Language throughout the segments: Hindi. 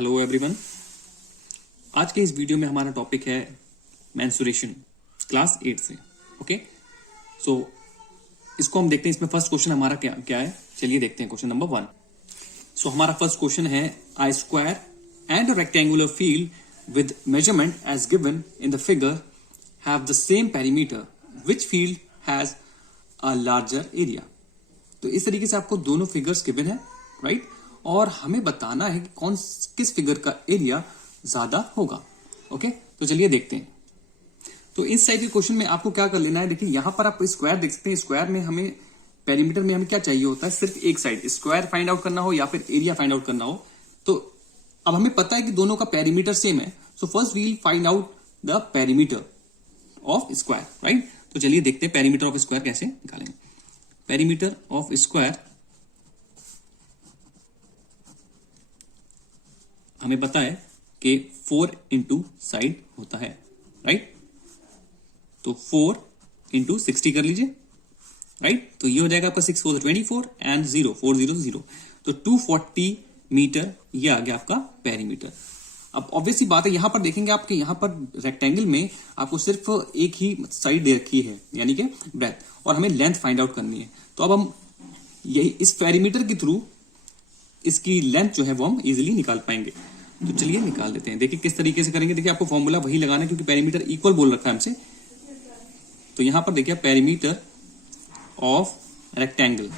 Hello everyone. आज के इस वीडियो में हमारा टॉपिक है मेंस्ट्रुएशन क्लास 8 से। ओके, सो इसको हम देखते हैं। इसमें फर्स्ट क्वेश्चन हमारा क्या क्या है, चलिए देखते हैं। Question number 1। सो हमारा फर्स्ट क्वेश्चन है, I square and a rectangular field with measurement as given in the figure have the same perimeter, which field has a larger area. तो इस तरीके से आपको दोनों फिगर्स गिवन है, राइट, और हमें बताना है कि किस फिगर का एरिया ज्यादा होगा। ओके, तो चलिए देखते हैं। तो इस टाइप के क्वेश्चन में आपको क्या कर लेना है, देखिए यहां पर आप स्क्वायर देख सकते हैं। स्क्वायर में हमें पेरीमीटर में हमें क्या चाहिए होता है, सिर्फ एक साइड स्क्वायर फाइंड आउट करना हो या फिर एरिया फाइंड आउट करना हो। तो अब हमें पता है कि दोनों का पेरीमीटर सेम है, so first we'll find out the perimeter of square, right. तो चलिए देखते हैं पेरीमीटर ऑफ स्क्वायर कैसे निकालेंगे। पेरीमीटर ऑफ स्क्वायर हमें पता है कि 4 इंटू साइड होता है, राइट। तो 4 इंटू 60 कर लीजिए, राइट। तो ये हो जाएगा आपका 6 4 24 एंड 0 4 0 0, तो 240 मीटर ये आ गया आपका पेरीमीटर। अब ऑब्वियसली बात है, यहां पर देखेंगे आपके यहाँ पर रेक्टेंगल में आपको सिर्फ एक ही साइड दे रखी है, यानी कि ब्रेथ, और हमें लेंथ फाइंड आउट करनी है। तो अब हम यही इस पेरीमीटर के थ्रू इसकी लेंथ जो है वो हम इजीली निकाल पाएंगे। तो चलिए निकाल लेते हैं। देखिए किस तरीके से करेंगे। देखिए आपको फॉर्मूला वही लगाना है क्योंकि पेरीमीटर इक्वल बोल रखा है हमसे। तो यहां पर देखिए पेरीमीटर ऑफ रेक्टेंगल,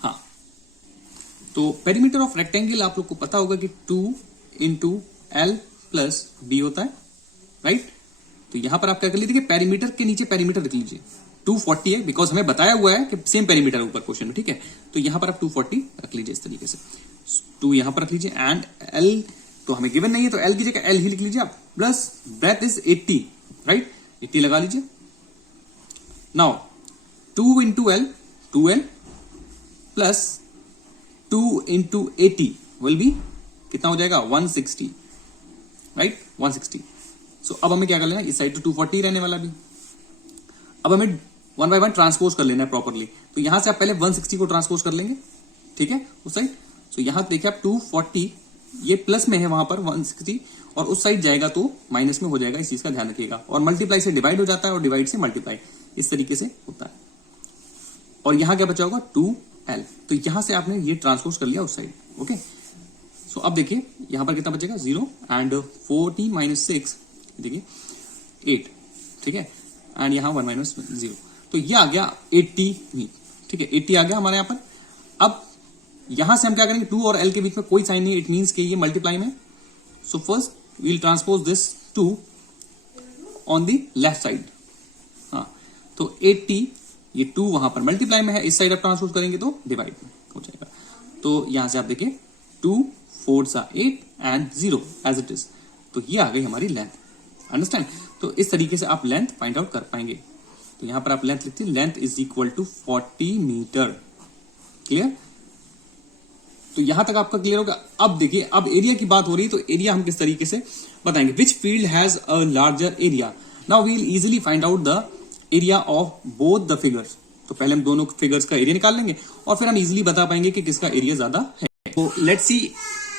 हाँ, तो पेरीमीटर ऑफ रेक्टेंगल आप लोग को पता होगा कि 2 इंटू एल प्लस बी होता है, राइट। तो यहां पर आप क्या कर लीजिए, पेरीमीटर के नीचे पेरीमीटर लिख लीजिए। 240 है बिकॉज हमें बताया हुआ है कि सेम पेरीमीटर ऊपर क्वेश्चन में, ठीक है। तो यहां पर आप 240 रख लीजिए इस तरीके से। 2 यहां पर रख लीजिए एंड एल तो हमें गिवन नहीं है, तो एल की जगह एल ही लिख लीजिए आप, प्लस ब्रेथ इज 80, राइट, 80 लगा लीजिए। Now 2 into L 2L plus 2 into 80 will be कितना हो जाएगा 160, राइट, 160। सो अब हमें क्या कर लेना, इस साइड तो 240 रहने वाला भी। अब हमें 1 बाय 1 ट्रांसपोज कर लेना है प्रॉपरली। तो यहां से आप पहले 160 को ट्रांसपोज कर लेंगे, ठीक है, उस साइड। सो यहां देखिए आप 240 ये प्लस में है, वहां पर 160, और उस साइड जाएगा तो माइनस में हो जाएगा, इस चीज का ध्यान रखिएगा। और मल्टीप्लाई से डिवाइड हो जाता है और डिवाइड से मल्टीप्लाई, इस तरीके से होता है। और यहां क्या बचा होगा 2L, तो यहां से आपने ये ट्रांसपोज कर लिया उस साइड। ओके, सो अब देखिए यहां पर कितना बचेगा 0 एंड 40 माइनस 6 देखिए 8, ठीक है, एंड यहां 1 माइनस 0, तो ये आ गया 80, ठीक है, 80 आ गया हमारे यहां पर। अब यहां से हम क्या करेंगे, 2 और L के बीच में कोई साइन नहीं, इट मींस कि ये मल्टीप्लाई में। So first we'll transpose this 2 on the left side, हाँ, तो 80 ये 2 वहां पर मल्टीप्लाई में है, इस साइड आप ट्रांसपोज करेंगे तो डिवाइड में हो जाएगा। तो यहां से आप देखिए 2 4 8 एंड 0 एज इट इज, तो ये आ गई हमारी लेंथ। अंडरस्टैंड। तो इस तरीके से आप लेंथ फाइंड आउट कर पाएंगे। तो यहां पर आप लेंथ लिखते हैं, length is equal to 40 metre. Clear. तो यहां तक आपका क्लियर होगा। अब देखिए, अब एरिया की बात हो रही है, तो एरिया हम किस तरीके से बताएंगे, which field has a larger area. Now we will easily find out the area of both the figures. तो पहले हम दोनों फिगर्स का एरिया निकाल लेंगे और फिर हम इजिली बता पाएंगे कि किसका एरिया ज्यादा है। तो let's see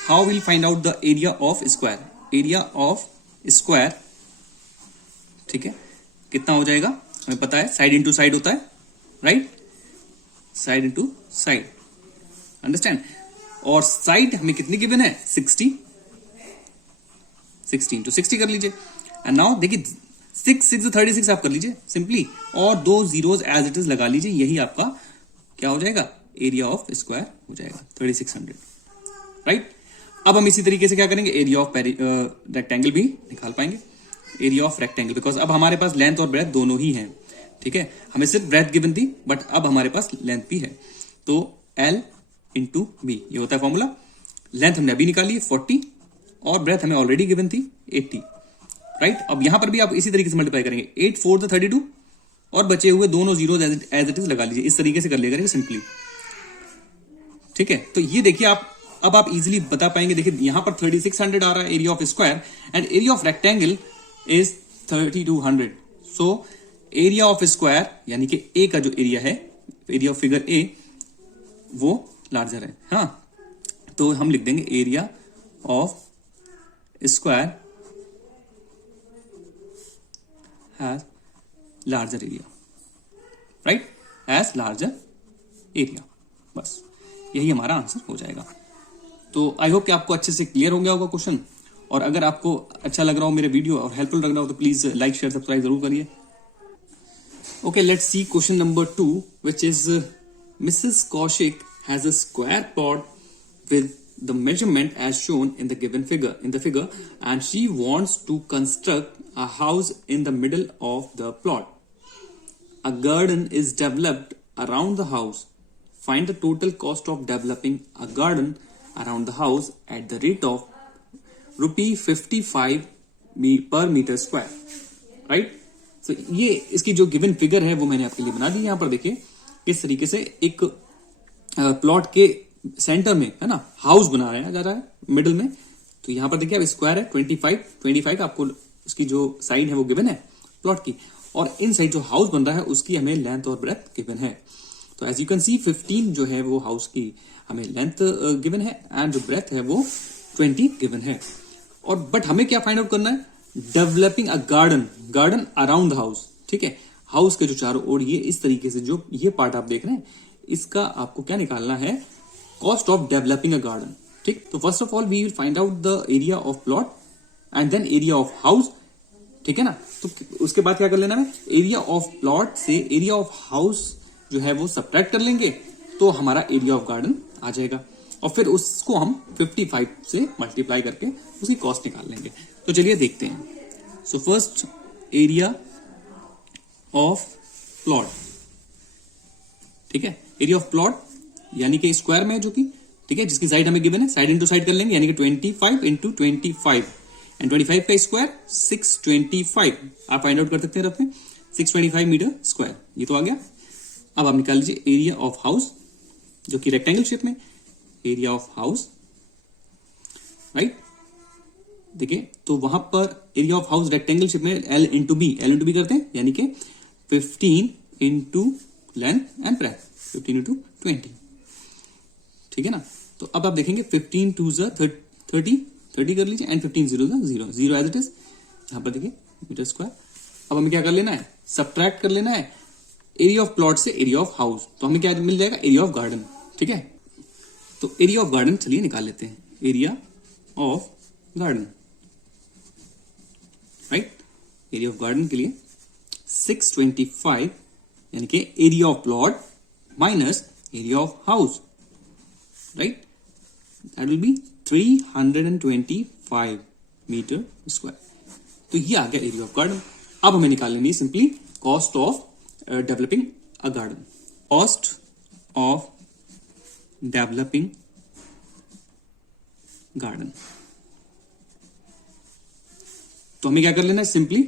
how will find out the area of square. Area of square, ठीक है, कितना हो जाएगा हमें पता है, साइड इंटू साइड होता है, right, side into side. Understand. और साइड हमें कितनी गिवन है 60 इंटू 60 कर लीजिए। एंड नाउ देखिए 6 6 36 आप कर लीजिए सिंपली, और 2 जीरोस एज इट इज लगा लीजिए, यही आपका क्या हो जाएगा, एरिया ऑफ स्क्वायर हो जाएगा 3600, राइट। अब हम इसी तरीके से क्या करेंगे, एरिया ऑफ रेक्टेंगल भी निकाल पाएंगे। एरिया ऑफ रेक्टेंगल, बिकॉज अब हमारे पास लेंथ और ब्रेथ दोनों ही हैं, ठीक है। हमें सिर्फ ब्रेथ गिवन थी, बट अब हमारे पास लेंथ भी है। तो L इंटू बी ये होता है फॉर्मूला। लेंथ हमने अभी निकाली है 40 और ब्रेथ हमें ऑलरेडी गिवन थी 80, राइट। अब यहां पर भी आप इसी तरीके से मल्टीप्लाई करेंगे, 8 4 32 और बचे हुए दोनों जीरो एज इट इज लगा लीजिए, इस तरीके से कर लिया करेंगे सिंपली, ठीक है। तो ये देखिए अब आप इजीली बता पाएंगे। देखिए यहां पर 3600 आ रहा है area of square and area of rectangle is 3200। So area of square यानी कि ए का जो एरिया है, एरिया ऑफ फिगर ए, वो लार्जर है, हाँ। तो हम लिख देंगे area of square has larger area, right, as larger area. बस यही हमारा आंसर हो जाएगा। तो आई होप कि आपको अच्छे से क्लियर हो गया होगा क्वेश्चन, और अगर आपको अच्छा लग रहा हो मेरे वीडियो और हेल्पफुल लग रहा हो तो प्लीज लाइक शेयर सब्सक्राइब जरूर करिए। Okay, let's see question number 2, which is Mrs Kaushik has a square plot with the measurement as shown in the given figure and she wants to construct a house in the middle of the plot. A garden is developed around the house. Find the total cost of developing a garden around the house at the rate of ₹55 per meter square. Right? So ये इसकी जो given figure है वो मैंने आपके लिए बना दी। यहाँ पर देखिए किस तरीके से एक प्लॉट के सेंटर में, है ना, हाउस बनाया जा रहा है मिडिल में। तो यहां पर देखिए अब स्क्वायर है 25 आपको उसकी जो साइड है वो गिवन है प्लॉट की, और इन साइड जो हाउस बन रहा है उसकी हमें लेंथ और ब्रेथ गिवन है। तो एज यू कैन सी 15 जो है वो हाउस की हमें लेंथ गिवन है एंड जो ब्रेथ है वो 20 गिवन है। और बट हमें क्या फाइंड आउट करना है, developing a garden around the house. ठीक है, हाउस के जो चारों ओर ये इस तरीके से जो ये पार्ट आप देख रहे हैं इसका आपको क्या निकालना है, cost of developing a garden. ठीक, तो first of all we will find out the area of plot and then area of house. ठीक है ना, तो उसके बाद क्या कर लेना है, एरिया ऑफ प्लॉट से एरिया ऑफ हाउस जो है वो सब्ट्रैक्ट कर लेंगे तो हमारा एरिया ऑफ गार्डन आ जाएगा, और फिर उसको हम 55 से मल्टीप्लाई करके उसकी कॉस्ट निकाल लेंगे। तो चलिए देखते हैं। So first area of plot, ठीक है, एरिया ऑफ प्लॉट यानी कि स्क्वायर में है जो कि, ठीक है, जिसकी साइड हमें गिवन है, साइड इंटू साइड कर लेंगे, यानी कि 25 इंटू 25 एंड 25 का स्क्वायर 625 आप फाइंड आउट कर सकते हैं रफ में, 625 मीटर स्क्वायर, ये तो आ गया। अब आप निकाल लीजिए एरिया ऑफ हाउस जो कि रेक्टेंगल शेप में, एरिया ऑफ हाउस, राइट। देखिए तो वहां पर area of house rectangle shape में एल इंटू बी करते हैं, यानी कि 15 into length and breadth, 15 into 20, ठीक है ना। तो अब आप देखेंगे 15 टू 30 कर लीजिए एंड 15 0 एज इट इज। यहां पर देखिए मीटर स्क्वायर। अब हमें क्या कर लेना है, सब्ट्रैक्ट कर लेना है एरिया ऑफ प्लॉट से एरिया ऑफ हाउस, तो हमें क्या मिल जाएगा, एरिया ऑफ गार्डन। ठीक है, तो एरिया ऑफ गार्डन चलिए निकाल लेते हैं, area of garden, right. Area of garden के लिए 625 यानी कि area of plot minus area of house, right, that will be 325 metre square. तो ये आ गया एरिया ऑफ गार्डन। अब हमें निकाल लेनी है simply cost of developing a garden. Cost of developing garden, तो हमें क्या कर लेना है, simply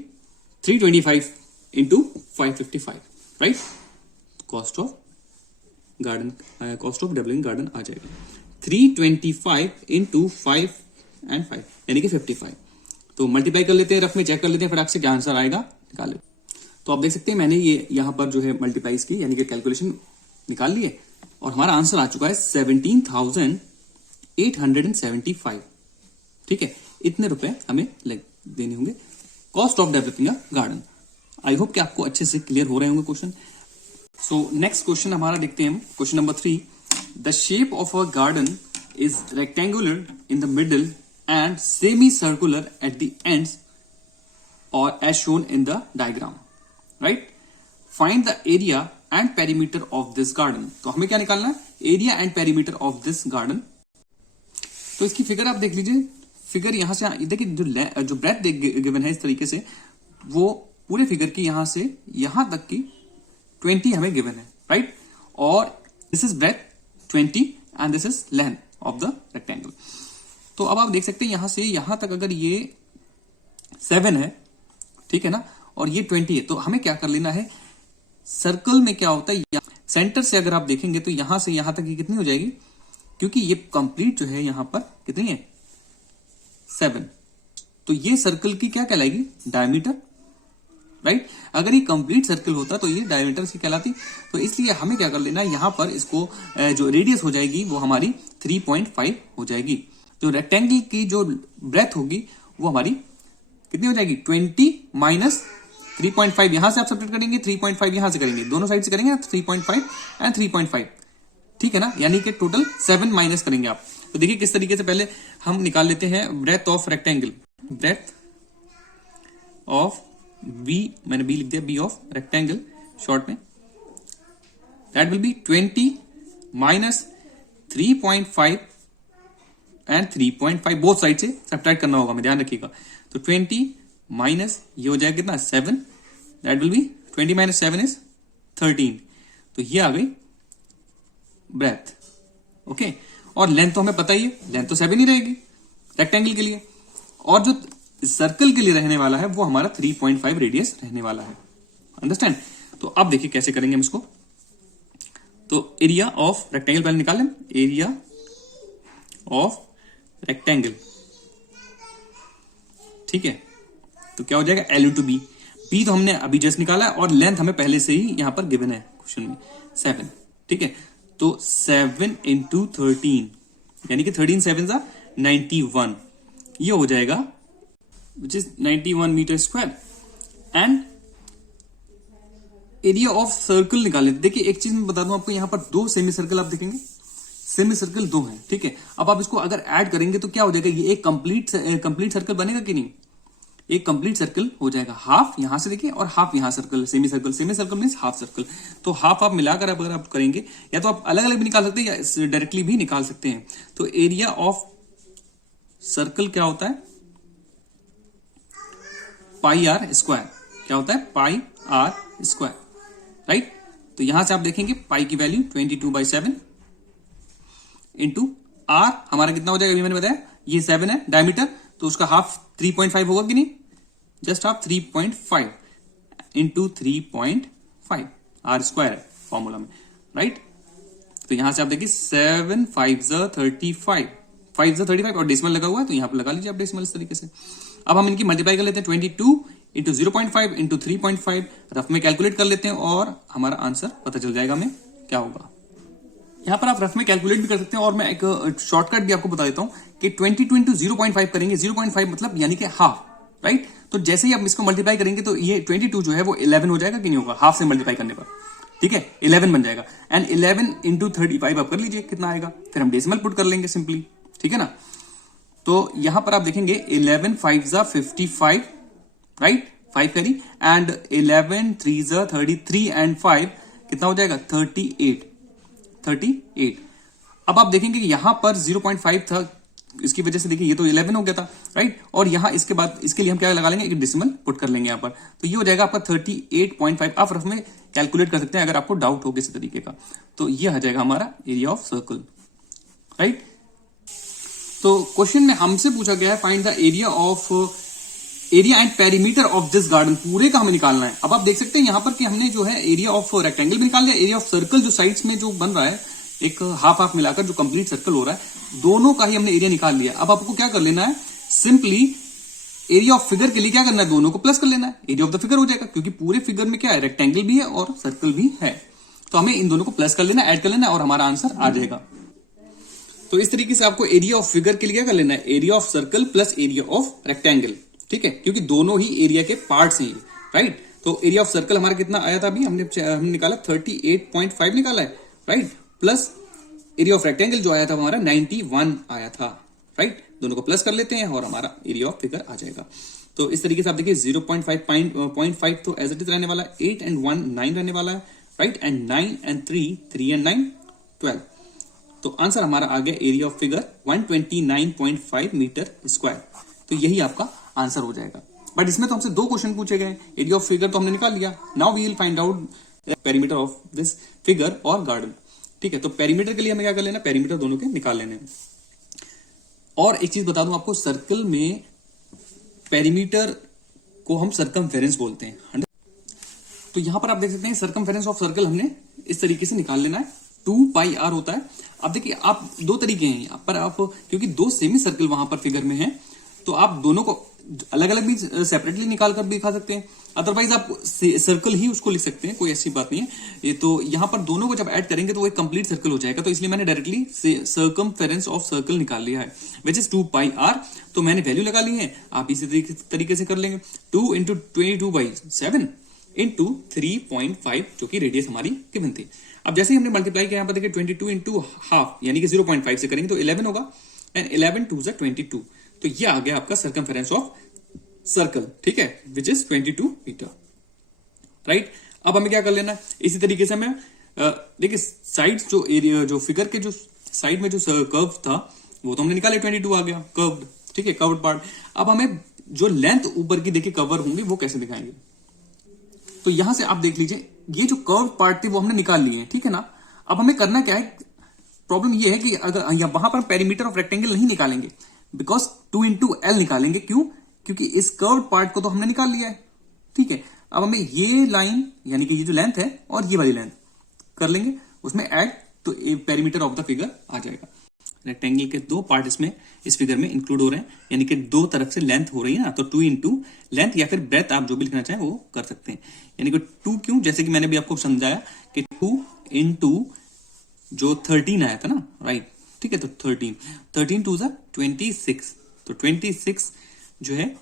325 into 555, right. Cost of garden, cost of developing garden आ जाएगा 325 इंटू 5 एंड 5 यानी कि 55। तो मल्टीप्लाई कर लेते हैं, रफ में चेक कर लेते हैं, फटाक से क्या आंसर आएगा निकाल लेते। तो आप देख सकते हैं मैंने ये यहां पर जो है मल्टीप्लाइज की यानी कि कैलकुलेशन निकाल लिए और हमारा आंसर आ चुका है 17,875। ठीक है, इतने रुपए हमें देने होंगे cost of developing a garden. I hope कि आपको अच्छे से क्लियर हो रहे होंगे क्वेश्चन। सो नेक्स्ट क्वेश्चन हमारा देखते हैं हम, question number 3। The shape of a garden is rectangular in the middle and semi circular at the ends और as shown in the diagram, right. Find the area and perimeter of this garden. तो हमें क्या निकालना है, area and perimeter of this garden. तो इसकी फिगर आप देख लीजिए, फिगर यहां से देखिए जो ब्रेथ गिवन है इस तरीके से, वो पूरे फिगर की यहां से यहां तक की 20 हमें गिवन है, राइट। और this is breadth 20 and this is length of the rectangle. तो अब आप देख सकते हैं यहां से यहां तक अगर ये 7 है, ठीक है ना, और ये 20 है, तो हमें क्या कर लेना है, सर्कल में क्या होता है, सेंटर से अगर आप देखेंगे तो यहां से यहां तक ये कितनी हो जाएगी, क्योंकि ये कंप्लीट जो है यहां पर कितनी है 7, तो ये सर्कल की क्या कहलाएगी, डायमीटर, राइट। अगर ये कंप्लीट सर्कल होता तो ये डायमीटर इसकी कहलाती। तो इसलिए हमें क्या कर लेना है, यहां पर इसको जो रेडियस हो जाएगी वो हमारी 3.5 हो जाएगी। जो रेक्टेंगल की जो ब्रेथ होगी वो हमारी कितनी हो जाएगी, 20 माइनस 3.5 यहां से आप सब्ट्रैक्ट करेंगे, 3.5 यहां से करेंगे, दोनों साइड से करेंगे 3.5 एंड 3.5, ठीक है ना, यानी कि टोटल 7 माइनस करेंगे आप। तो देखिए किस तरीके से पहले हम निकाल लेते हैं breadth of rectangle. Breadth of B, मैंने बी लिख दिया, बी ऑफ रेक्टेंगल शॉर्ट में, that will be 20 minus 3.5 and 3.5, both side से सब्ट्रैक्ट करना होगा, मैं ध्यान रखिएगा। तो 20 माइनस ये हो जाएगा कितना 7, that will be 20 minus 7 is 13। तो ये आ गई ब्रेथ, ओके। और लेंथ तो हमें पता ही है, लेंथ तो 7 ही रहेगी रेक्टेंगल के लिए, और जो सर्कल के लिए रहने वाला है वो हमारा 3.5 रेडियस रहने वाला है, अंडरस्टैंड। तो अब देखिए कैसे करेंगे हम इसको। तो एरिया ऑफ रेक्टेंगल पहले निकाल लें, एरिया ऑफ रेक्टेंगल, ठीक है। तो क्या हो जाएगा L इंटू बी, बी तो हमने अभी जस्ट निकाला है और लेंथ हमें पहले से ही यहां पर गिवन है क्वेश्चन में 7, ठीक है। तो 7 इंटू 13 यानी कि 13 7 जा 91, ये हो जाएगा which is 91 metre square. And area of circle निकाले। देखिए एक चीज मैं बता दूं आपको, यहां पर दो सेमी सर्कल आप देखेंगे, सेमी सर्कल दो हैं, ठीक है। अब आप इसको अगर ऐड करेंगे तो क्या हो जाएगा, ये एक कंप्लीट सर्कल बनेगा कि नहीं, एक कंप्लीट सर्कल हो जाएगा। हाफ यहां से देखिए और हाफ यहां circle, semi circle means half circle. तो हाफ आप मिलाकर अगर आप करेंगे, या तो आप अलग अलग भी निकाल सकते हैं या डायरेक्टली भी निकाल सकते हैं। तो एरिया ऑफ सर्कल क्या होता है, पाई आर स्क्वायर, क्या होता है पाई आर स्क्वायर, राइट। तो यहां से आप देखेंगे पाई की वैल्यू 22/7 इंटू आर हमारा कितना हो जाएगा, अभी मैंने बताया ये 7 है डायमीटर, तो उसका हाफ 3.5 होगा कि नहीं, just half 3.5 into 3.5 R square है फॉर्मूला में, राइट। तो यहां से आप देखिए 7 5 35, 5 35 और डेसिमल लगा हुआ है तो यहां पर लगा लीजिए आप डेसिमल इस तरीके से। अब हम इनकी मल्टीप्लाई कर लेते हैं, 22 इंटू 0.5 इंटू 3.5 रफ में कैलकुलेट कर लेते हैं और हमारा आंसर पता चल जाएगा हमें क्या होगा। यहां पर आप रफ में कैलकुलेट भी कर सकते हैं और मैं एक शॉर्टकट भी आपको बता देता हूं कि 22 इंटू 0.5 करेंगे, 0.5 मतलब यानी कि हाफ, राइट। तो जैसे ही आप इसको मल्टीप्लाई करेंगे तो ये 22 जो है वो 11 हो जाएगा कि नहीं होगा, हाफ से मल्टीप्लाई करने पर, ठीक है, 11 बन जाएगा। एंड 11 इंटू 35 आप कर लीजिए कितना आएगा, फिर हम डेसिमल पुट कर लेंगे सिंपली, ठीक है ना। तो यहां पर आप देखेंगे 11 5 जा 55, राइट, 5 करी, एंड 11 3 जा 33 एंड 5 कितना हो जाएगा 38। अब आप देखेंगे कि यहां पर 0.5 था, इसकी वजह से देखिए ये तो 11 हो गया था, राइट। और यहां इसके बाद इसके लिए हम क्या लगा लेंगे, एक डेसिमल पुट कर लेंगे यहां पर, तो ये हो जाएगा आपका 38.5। आप रफ में कैलकुलेट कर सकते हैं अगर आपको डाउट हो किसी तरीके का। तो ये आ जाएगा हमारा एरिया ऑफ सर्कल, राइट। तो क्वेश्चन में हमसे पूछा गया है find the area and perimeter of this garden, पूरे का हमें निकालना है। अब आप देख सकते हैं यहां पर कि हमने जो है एरिया ऑफ रेक्टेंगल भी निकाल लिया, एरिया ऑफ सर्कल जो साइड्स में जो बन रहा है एक हाफ हाफ मिलाकर जो कंप्लीट सर्कल हो रहा है, दोनों का ही हमने एरिया निकाल लिया। अब आपको क्या कर लेना है, सिंपली एरिया ऑफ फिगर के लिए क्या करना है, दोनों को प्लस कर लेना है, एरिया ऑफ द फिगर हो जाएगा, क्योंकि पूरे फिगर में क्या है, रेक्टेंगल भी है और सर्कल भी है। तो हमें इन दोनों को प्लस कर लेना, ऐड कर लेना और हमारा आंसर आ जाएगा। तो इस तरीके से आपको एरिया ऑफ फिगर के लिए क्या कर लेना है, area of circle plus area of rectangle, ठीक है, क्योंकि दोनों ही एरिया के पार्ट्स हैं, राइट। तो एरिया ऑफ सर्कल हमारा कितना आया था, अभी हमने निकाला 38.5 निकाला है, right, plus area of rectangle जो आया था हमारा 91 आया था, राइट। दोनों को प्लस कर लेते हैं और हमारा एरिया ऑफ फिगर आ जाएगा। तो इस तरीके से आप देखिए 0.5 तो एज इट इज रहने वाला है, 8 एंड 1 9 रहने वाला है, राइट, एंड 9 एंड 3 एंड 9 12। तो आंसर हमारा आ गया area of figure 129.5 metre square. तो यही आपका आंसर हो जाएगा। बट इसमें तो हमसे दो क्वेश्चन पूछे गए, एरिया ऑफ फिगर तो हमने निकाल लिया, now we will find out perimeter of this figure और गार्डन, ठीक है। तो पेरीमीटर के लिए हमें क्या कर लेना, पेरीमीटर दोनों के निकाल लेने हैं। और एक चीज बता दूं आपको, सर्कल में पेरीमीटर को हम सर्कमफेरेंस बोलते हैं। तो यहां पर आप देख सकते हैं सर्कमफेरेंस ऑफ सर्कल हमने इस तरीके से निकाल लेना है, 2πr होता है। अब देखिए आप दो तरीके हैं यहाँ पर, आप क्योंकि दो सेमी सर्कल वहां पर फिगर में है तो आप दोनों को अलग अलग भी सेपरेटली निकाल कर भी दिखा सकते हैं, अदरवाइज आप सर्कल ही उसको लिख सकते हैं, कोई ऐसी बात नहीं है। ये तो यहाँ पर दोनों को जब ऐड करेंगे तो वो एक कंप्लीट सर्कल हो जाएगा, तो इसलिए मैंने डायरेक्टली सर्कमफेरेंस ऑफ सर्कल निकाल लिया है, विच इज 2 पाई r। तो मैंने वैल्यू लगा ली है, आप इसी तरीके से कर लेंगे। 2 इंटू 22/7 इंटू 3.5 जो कि रेडियस हमारी गिवन थी। अब जैसे ही हमने मल्टीप्लाई किया, यहाँ पर देखिए 22 इंटू हाफ यानी कि 0.5 से करेंगे तो 11 होगा, एंड 11 2 से 22, तो ये आ गया आपका सर्कमफेरेंस ऑफ सर्कल, ठीक है, विच इज 22 मीटर, राइट। अब हमें क्या कर लेना है, इसी तरीके से हमें देखिए साइड जो एरिया, जो फिगर के जो साइड में जो कर्व था वो तो हमने निकाले, 22 आ गया कर्व्ड, ठीक है, कर्व्ड पार्ट। अब हमें जो लेंथ ऊपर की देखिए कवर होंगे वो कैसे दिखाएंगे, तो यहां से आप देख लीजिए ये जो कर्व पार्ट थे वो हमने निकाल लिए हैं, ठीक है ना। अब हमें करना क्या है, प्रॉब्लम ये है कि अगर वहां पर पेरीमीटर ऑफ रेक्टेंगल नहीं निकालेंगे, बिकॉज 2 इंटू एल निकालेंगे, क्यों, क्योंकि इस कर्व पार्ट को तो हमने निकाल लिया है, ठीक है। अब हमें ये लाइन यानी कि ये जो लेंथ है और ये वाली लेंथ कर लेंगे, उसमें ऐड, तो पेरीमीटर ऑफ द फिगर आ जाएगा। रेक्टेंगल के 2 पार्ट इसमें इस फिगर में इंक्लूड हो रहे हैं, यानी कि 2 तरफ से लेंथ हो रही है ना, तो 2 इंटू लेंथ या फिर ब्रेथ आप जो भी लिखना चाहें वो कर सकते हैं। यानी कि 2 क्यों, जैसे कि मैंने भी आपको समझाया कि 2 इंटू जो 13 आया था ना, राइट, ठीक है, तो 13 2 26, तो 26 जो है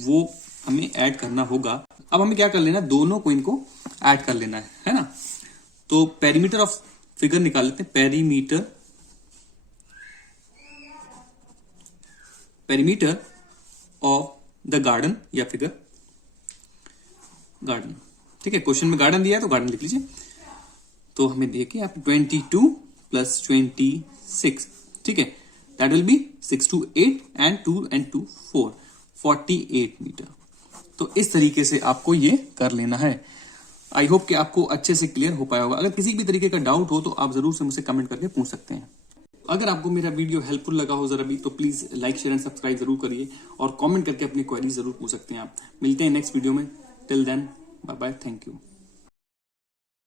वो हमें ऐड करना होगा। अब हमें क्या कर लेना, दोनों को इनको ऐड कर लेना है ना। तो पेरीमीटर ऑफ फिगर निकाल लेते हैं, पेरीमीटर ऑफ द गार्डन या फिगर गार्डन, ठीक है, क्वेश्चन में गार्डन दिया है तो गार्डन लिख लीजिए। तो हमें देखिए आप 22 प्लस 26, ठीक है, that will be 6 to 8 and 2 and 2 4 48 metre. तो इस तरीके से आपको ये कर लेना है। आई होप कि आपको अच्छे से क्लियर हो पाया होगा। अगर किसी भी तरीके का डाउट हो तो आप जरूर से मुझसे कमेंट करके पूछ सकते हैं। अगर आपको मेरा वीडियो हेल्पफुल लगा हो जरा भी, तो please like share and subscribe जरूर करिए और कमेंट करके अपनी क्वेरी जरूर पूछ सकते हैं आप। मिलते हैं नेक्स्ट वीडियो में, till then bye bye, thank you.